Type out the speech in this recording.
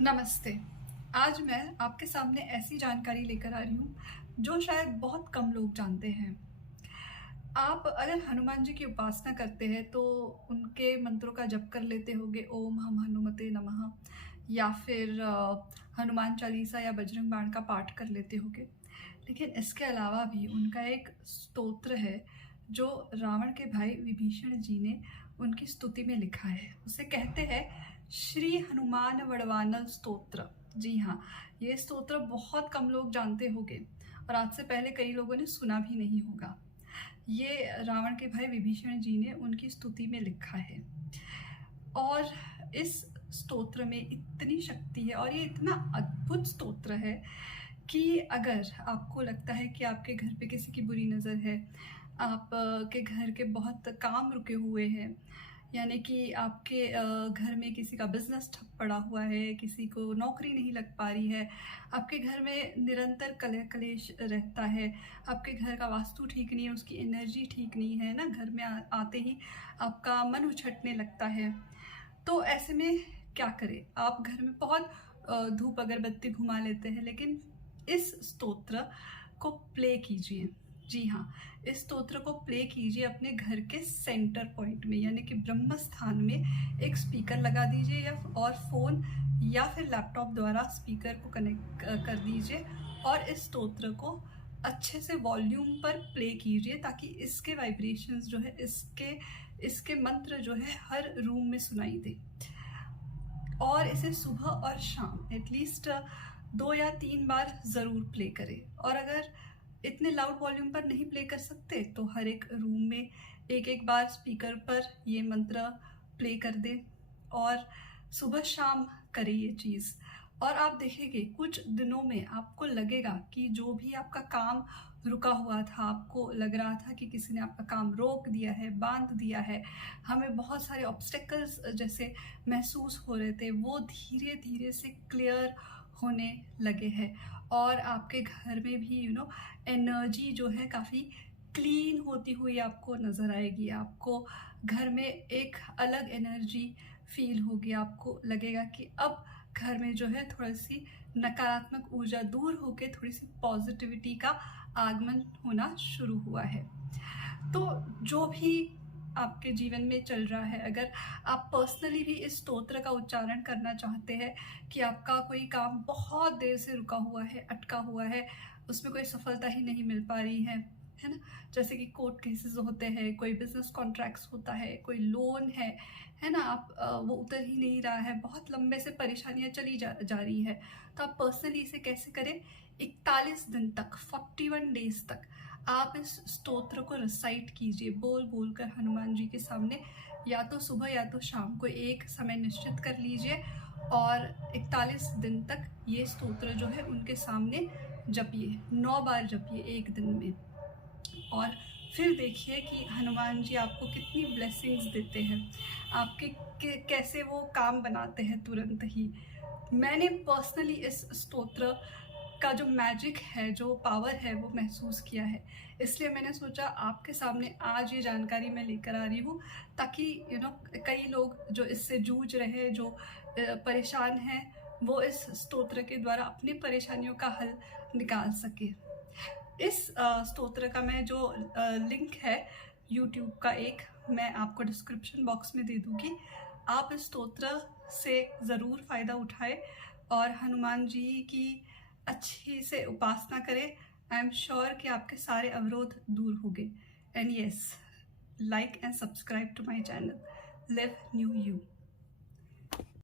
नमस्ते। आज मैं आपके सामने ऐसी जानकारी लेकर आ रही हूँ जो शायद बहुत कम लोग जानते हैं। आप अगर हनुमान जी की उपासना करते हैं तो उनके मंत्रों का जप कर लेते होंगे, ओम हम हनुमते नमः, या फिर हनुमान चालीसा या बजरंग बाण का पाठ कर लेते होंगे। लेकिन इसके अलावा भी उनका एक स्तोत्र है जो रावण के भाई विभीषण जी ने उनकी स्तुति में लिखा है। उसे कहते हैं श्री हनुमान वड़वानल स्तोत्र। जी हाँ, ये स्तोत्र बहुत कम लोग जानते होंगे और आज से पहले कई लोगों ने सुना भी नहीं होगा। ये रावण के भाई विभीषण जी ने उनकी स्तुति में लिखा है और इस स्तोत्र में इतनी शक्ति है और ये इतना अद्भुत स्तोत्र है कि अगर आपको लगता है कि आपके घर पे किसी की बुरी नज़र है, आप के घर के बहुत काम रुके हुए हैं, यानी कि आपके घर में किसी का बिजनेस ठप पड़ा हुआ है, किसी को नौकरी नहीं लग पा रही है, आपके घर में निरंतर कलह कलेश रहता है, आपके घर का वास्तु ठीक नहीं है, उसकी एनर्जी ठीक नहीं है ना, घर में आते ही आपका मन उछटने लगता है। तो ऐसे में क्या करें? आप घर में बहुत धूप अगरबत्ती घुमा लेते हैं, लेकिन इस स्तोत्र को प्ले कीजिए। जी हाँ, इस स्तोत्र को प्ले कीजिए अपने घर के सेंटर पॉइंट में, यानी कि ब्रह्म स्थान में एक स्पीकर लगा दीजिए या और फ़ोन या फिर लैपटॉप द्वारा स्पीकर को कनेक्ट कर दीजिए और इस स्तोत्र को अच्छे से वॉल्यूम पर प्ले कीजिए ताकि इसके वाइब्रेशंस जो है, इसके मंत्र जो है हर रूम में सुनाई दे। और इसे सुबह और शाम एटलीस्ट 2 या 3 बार ज़रूर प्ले करें। और अगर इतने लाउड वॉल्यूम पर नहीं प्ले कर सकते तो हर एक रूम में एक एक बार स्पीकर पर ये मंत्र प्ले कर दें और सुबह शाम करें ये चीज़। और आप देखेंगे कुछ दिनों में आपको लगेगा कि जो भी आपका काम रुका हुआ था, आपको लग रहा था कि किसी ने आपका काम रोक दिया है, बांध दिया है, हमें बहुत सारे ऑब्स्टेकल्स जैसे महसूस हो रहे थे, वो धीरे धीरे से क्लियर होने लगे हैं और आपके घर में भी एनर्जी जो है काफ़ी क्लीन होती हुई आपको नज़र आएगी। आपको घर में एक अलग एनर्जी फील होगी, आपको लगेगा कि अब घर में जो है थोड़ी सी नकारात्मक ऊर्जा दूर होकर थोड़ी सी पॉजिटिविटी का आगमन होना शुरू हुआ है। तो जो भी आपके जीवन में चल रहा है, अगर आप पर्सनली भी इस स्तोत्र का उच्चारण करना चाहते हैं कि आपका कोई काम बहुत देर से रुका हुआ है, अटका हुआ है, उसमें कोई सफलता ही नहीं मिल पा रही है ना, जैसे कि कोर्ट केसेस होते हैं, कोई बिजनेस कॉन्ट्रैक्ट्स होता है, कोई लोन है ना, आप वो उतर ही नहीं रहा है, बहुत लंबे से परेशानियां चली जा रही है, तो आप पर्सनली इसे कैसे करें? 41 दिन तक, 41 डेज तक आप इस स्तोत्र को रिसाइट कीजिए, बोल बोल कर हनुमान जी के सामने, या तो सुबह या तो शाम को एक समय निश्चित कर लीजिए और 41 दिन तक ये स्तोत्र जो है उनके सामने जपिए, 9 बार जपिए एक दिन में। और फिर देखिए कि हनुमान जी आपको कितनी ब्लेसिंग्स देते हैं, आपके कैसे वो काम बनाते हैं तुरंत ही। मैंने पर्सनली इस स्तोत्र का जो मैजिक है, जो पावर है, वो महसूस किया है, इसलिए मैंने सोचा आपके सामने आज ये जानकारी मैं लेकर आ रही हूँ ताकि कई लोग जो इससे जूझ रहे हैं, जो परेशान हैं, वो इस स्तोत्र के द्वारा अपनी परेशानियों का हल निकाल सके। इस स्तोत्र का मैं जो लिंक है यूट्यूब का, एक मैं आपको डिस्क्रिप्शन बॉक्स में दे दूँगी। आप इस स्तोत्र से ज़रूर फ़ायदा उठाएं और हनुमान जी की अच्छी से उपासना करें। आई एम श्योर कि आपके सारे अवरोध दूर होंगे। And yes, like and subscribe to my channel live new you.